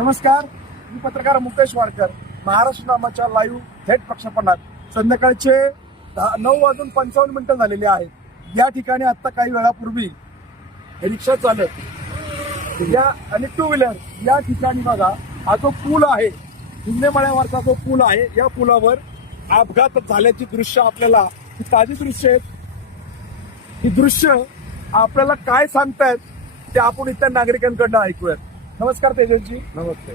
नमस्कार, मी पत्रकार मुकेश वाडकर. महाराष्ट्र नामाच्या लाईव्ह थेट प्रक्षेपणात संध्याकाळचे 9:55 झालेले आहेत. या ठिकाणी आता काही वेळापूर्वी रिक्षा चालक या आणि टू व्हीलर या ठिकाणी बघा, हा जो पूल आहे, हिंगणेमाळ्यावरचा जो पूल आहे, या पुलावर अपघात झाल्याची दृश्य आपल्याला, ही ताजी दृश्य आहेत. ही दृश्य आपल्याला काय सांगतायत ते आपण इथल्या नागरिकांकडनं ऐकूयात. नमस्कार तेजसजी. नमस्ते.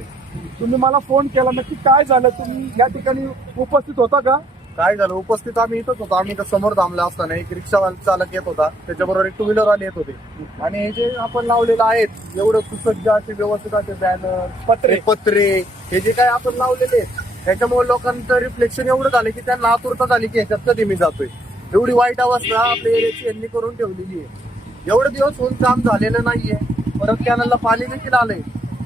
तुम्ही मला फोन केला, नक्की काय झालं? तुम्ही या ठिकाणी उपस्थित होता का? काय झालं, उपस्थित आम्ही इथंच होतो. आम्ही इथं समोर थांबला असताना एक रिक्षा चालक येत होता, त्याच्याबरोबर एक टू व्हीलर वाले येत होते. आणि हे जे आपण लावलेलं आहेत एवढं सुसज्ज असे व्यवस्थित असे बॅनर, पत्रे हे जे काय आपण लावलेले आहेत, त्याच्यामुळे लोकांचं रिफ्लेक्शन एवढं झालं की त्यांना आतुरता झाली की ह्याच्यात कधी मी जातोय. एवढी वाईट अवस्था आपल्या एरियाची यांनी करून ठेवलेली आहे. एवढे दिवस होऊन काम झालेलं नाहीये. परत कॅनलला पाणी देखील आलंय,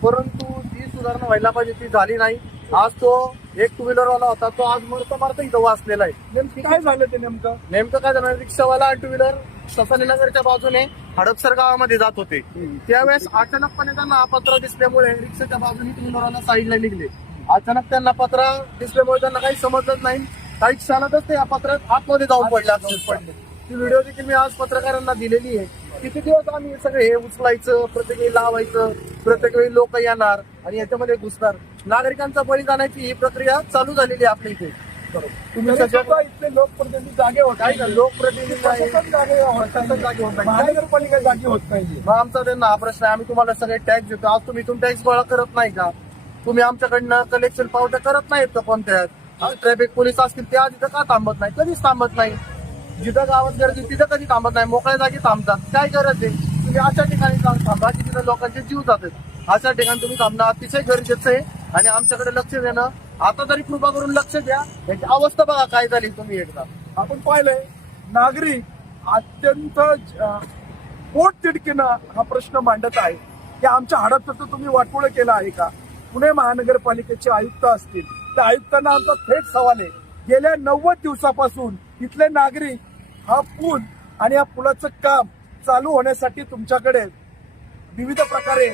परंतु जी सुधारणा व्हायला पाहिजे ती झाली नाही. आज तो एक टू व्हीलर वाला होता, तो आज मरता इथं वाचलेला आहे. नेमकं काय झालं ते? नेमकं काय झालं, रिक्षावाला टू व्हीलर ससानीनगरच्या बाजूने हडपसर गावामध्ये जात होते. त्यावेळेस अचानकपणे त्यांना पत्र दिसल्यामुळे रिक्षाच्या बाजूने टू व्हीलरवाला साईडला निघले. अचानक त्यांना पत्र दिसल्यामुळे त्यांना काही समजत नाही. काही क्षणातच ते या पत्रात आतमध्ये जाऊन पडले. ती व्हिडिओ देखील मी आज पत्रकारांना दिलेली आहे. किती दिवस आम्ही सगळे हे उचलायचं, प्रत्येक वेळी लावायचं, प्रत्येक वेळी लोक येणार आणि याच्यामध्ये घुसणार. नागरिकांचा बळी जाण्याची ही प्रक्रिया चालू झालेली आहे आपल्या इथे. तुम्ही इथले लोकप्रतिनिधी जागे होत काय झालं, लोकप्रतिनिधी महानगरपालिका जागी होत नाही. मग आमचा त्यांना हा प्रश्न आहे. आम्ही तुम्हाला सगळे टॅक्स देतो, आज तुम्ही इथून टॅक्स गोळा करत नाही का? तुम्ही आमच्याकडनं कलेक्शन पावत्या करत नाहीत का? कोणत्या ट्रॅफिक पोलीस असतील ते आज इथं का थांबत नाही? कधीच थांबत नाही. जिथं गावात गरज तिथं कधी थांबत नाही, मोकळ्या जागी थांबतात. काय गरज आहे? तुम्ही अशा ठिकाणी थांबा की तिथं लोकांचे जीव जातात. अशा ठिकाणी तुम्ही थांबणं अतिशय गरजेचं आहे आणि आमच्याकडे लक्ष देणं. आता तरी कृपा करून लक्ष द्या. याची अवस्था बघा काय झाली तुम्ही एकदा. आपण पाहिलंय, नागरिक अत्यंत पोटतिडकीनं हा प्रश्न मांडत आहे की आमच्या हडपसरचं तुम्ही वाटोळं केलं आहे का? पुणे महानगरपालिकेचे आयुक्त असतील, त्या आयुक्तांना आमचा थेट सवाल आहे. गेल्या 90 दिवसापासून इथले नागरिक हा पूल आणि या पुलाचं काम चालू होण्यासाठी तुमच्याकडे विविध प्रकारे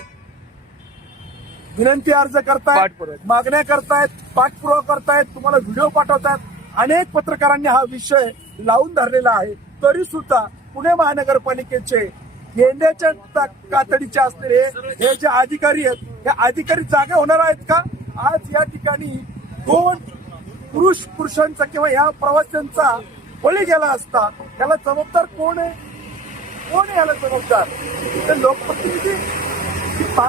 विनंती अर्ज करतायत, मागण्या करतायत, पाठपुरावा करतायत, तुम्हाला व्हिडिओ पाठवतायत. अनेक पत्रकारांनी हा विषय लावून धरलेला आहे. तरी सुद्धा पुणे महानगरपालिकेचे गेंड्याच्या कातडीचे असलेले हे जे अधिकारी आहेत, हे अधिकारी जागे होणार आहेत का? आज या ठिकाणी 2 पुरुषांचा किंवा या प्रवाशांचा बळी गेला असता, त्याला जबाबदार कोण आहे? कोण आहे याला जबाबदार? लोकप्रतिनिधी